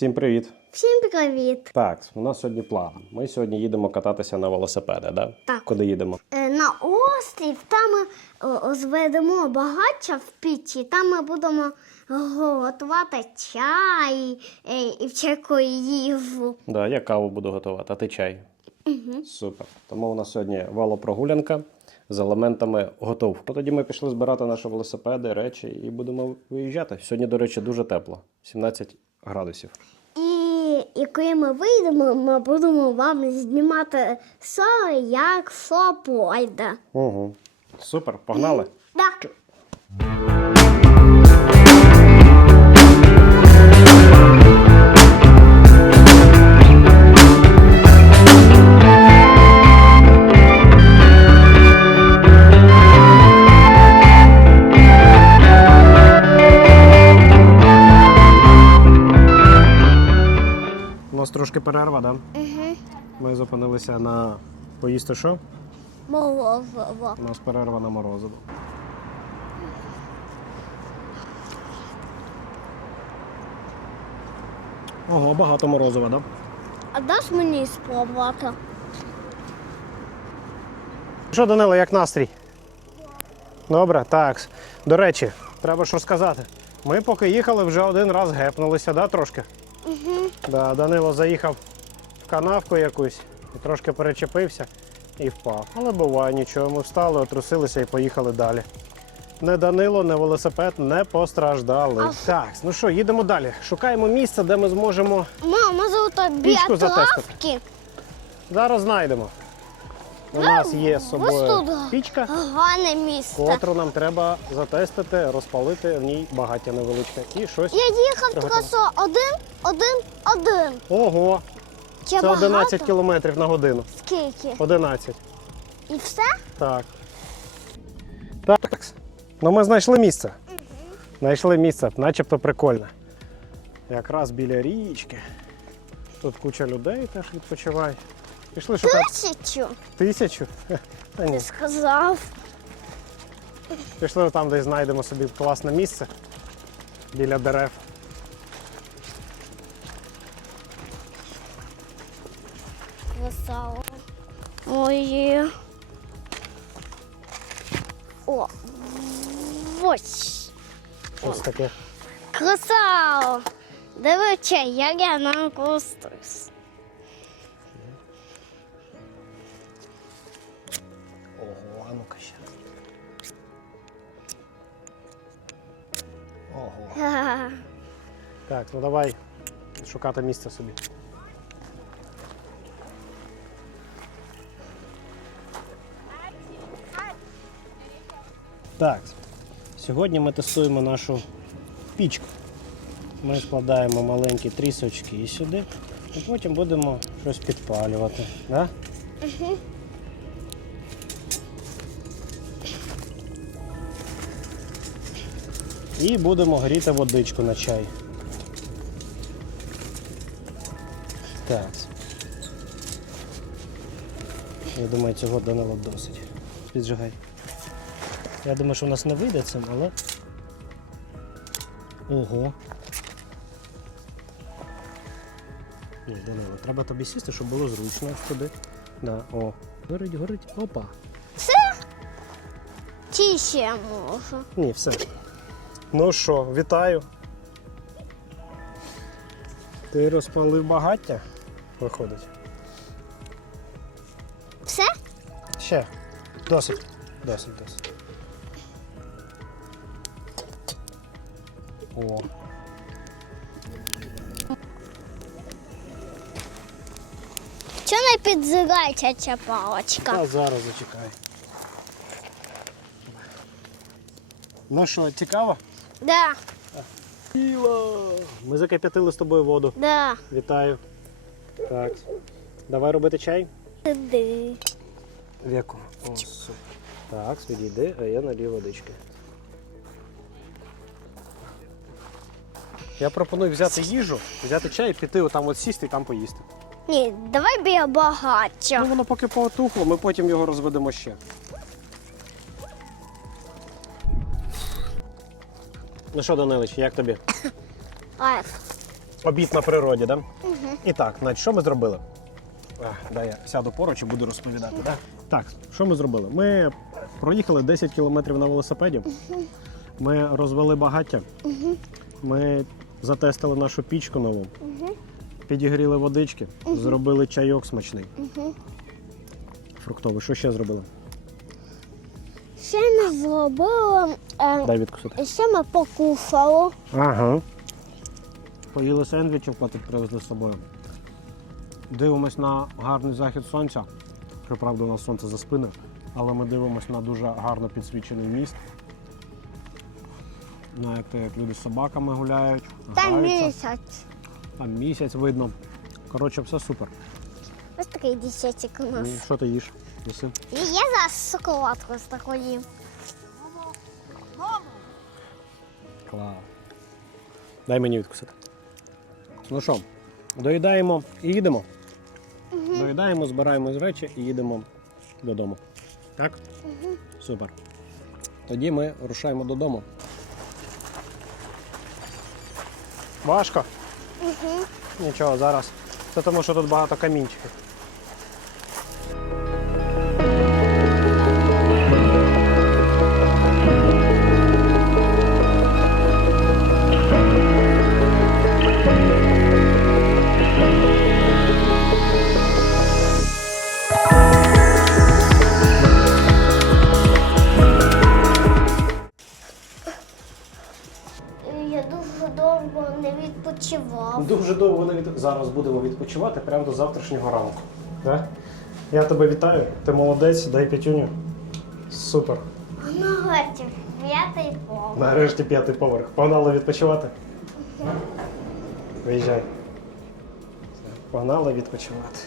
Всім привіт! Всім привіт! Так, у нас сьогодні план. Ми сьогодні їдемо кататися на велосипеди, да? Так. Куди їдемо? Е, На острів там ми о, зведемо багаття в пічі, там ми будемо готувати чай е, і всяку їжу. Да, я каву буду готувати, а ти чай. Угу. Супер. Тому у нас сьогодні велопрогулянка з елементами готовки. Ну, Тоді ми пішли збирати наші велосипеди, речі і будемо виїжджати. Сьогодні, до речі, дуже тепло 17 градусів. І, і коли ми вийдемо, ми будемо вам знімати все, як що пойде. Угу. Супер, погнали. Так. Нас трошки перерва, да? Угу. Ми зупинилися на поїсти що? Морозиво. У нас перерва на морозиво. Ого, багато морозива, да? А даш мені спробувати? Що, Данило, як настрій? Добре, так. До речі, треба що сказати. Ми поки їхали, вже один раз гепнулися, да, трошки? Угу. Да, Данило заїхав в канавку якусь і трошки перечепився і впав. Але буває нічого. Ми встали, отрусилися і поїхали далі. Не Данило, не велосипед не постраждали. Ах. Так, ну що, їдемо далі. Шукаємо місце, де ми зможемо. Мама, Пічку біля затестити. травки. Зараз знайдемо. У нас є з собою пічка, Гарне місце. котру нам треба затестити, розпалити в ній багаття невеличке. І щось. Я їхав Приготуй. трасу один, один, один. Ого! Чи Це 11 кілометрів на годину. Скільки? 11. І все? Так. Так. Ну ми знайшли місце. Знайшли місце, начебто прикольне. Якраз біля річки. Тут куча людей теж відпочиває. Пішли шукати Тисячу. тисячу. Та ні. Ти сказав. Пішли там, де знайдемо собі класне місце біля дерев. Красава. Мої. О. Ось. Ось таке. Красава. Дивіться, як я накустуюсь. Ого, Ого. Так, ну давай шукати місце собі. Так, сьогодні ми тестуємо нашу пічку. Ми складаємо маленькі трісочки сюди, і потім будемо щось підпалювати. Да? І будемо гріти водичку на чай. Так. Я думаю, цього Данила досить. Піджигай. Я думаю, що в нас не вийде цим, але. Ого. Ні, Данило, треба тобі сісти, щоб було зручно туди. Да, о. Горить, горить. Опа. Чи ще можу? Ні, все. Ну що, вітаю. Ти розпалив багаття? Виходить. Все? Ще. Досить. Досить, досить. О. Чого не підзирається ця палочка? А зараз зачекай. Ну що, цікаво? Да, Тіло. Ми закип'ятили з тобою воду. да. Вітаю. Так. Давай робити чай. Туди. В яку? О, супер. Так, відійди, а я налью водички. Я пропоную взяти їжу, взяти чай, піти отам от сісти і там поїсти. Ні, давай біля багаття. Ну воно поки потухло, ми потім його розведемо ще. Ну що, Данилич, як тобі? А, обід на природі, да? І так, значить, що ми зробили? А, дай я сяду поруч і буду розповідати. Да? Так, що ми зробили? Ми проїхали 10 кілометрів на велосипеді. Ми розвели багаття. Ми затестили нашу пічку нову. Підігріли водички, зробили чайок смачний. Фруктовий. Що ще зробили? Ще ми зробили, е, Дай відкусити. ще ми покушали. Ага. Поїли сендвічів, котик привезли з собою. Дивимось на гарний захід сонця. Щоправда, у нас сонце за спиною, але ми дивимось на дуже гарно підсвічений міст. Знаєте, як люди з собаками гуляють, Там граються. місяць. Там місяць видно. Коротше, все супер. Ось такий десятик у нас. І Що ти їш? Їси? І я зараз шоколадку з такої. Клас. Дай мені відкусити. Ну що, доїдаємо і їдемо. Доїдаємо, збираємо з речі і їдемо додому. Так? Супер. Тоді ми рушаємо додому. Важко? Угу. Нічого, зараз. Це тому, що тут багато камінчиків. Довго не відпочивав. Дуже довго не від... зараз будемо відпочивати прямо до завтрашнього ранку. Да? Я тебе вітаю, ти молодець, дай п'ятюню. Супер. Нарешті, п'ятий пол. Нарешті п'ятий поверх. Погнали відпочивати. Виїжджай. Погнали відпочивати.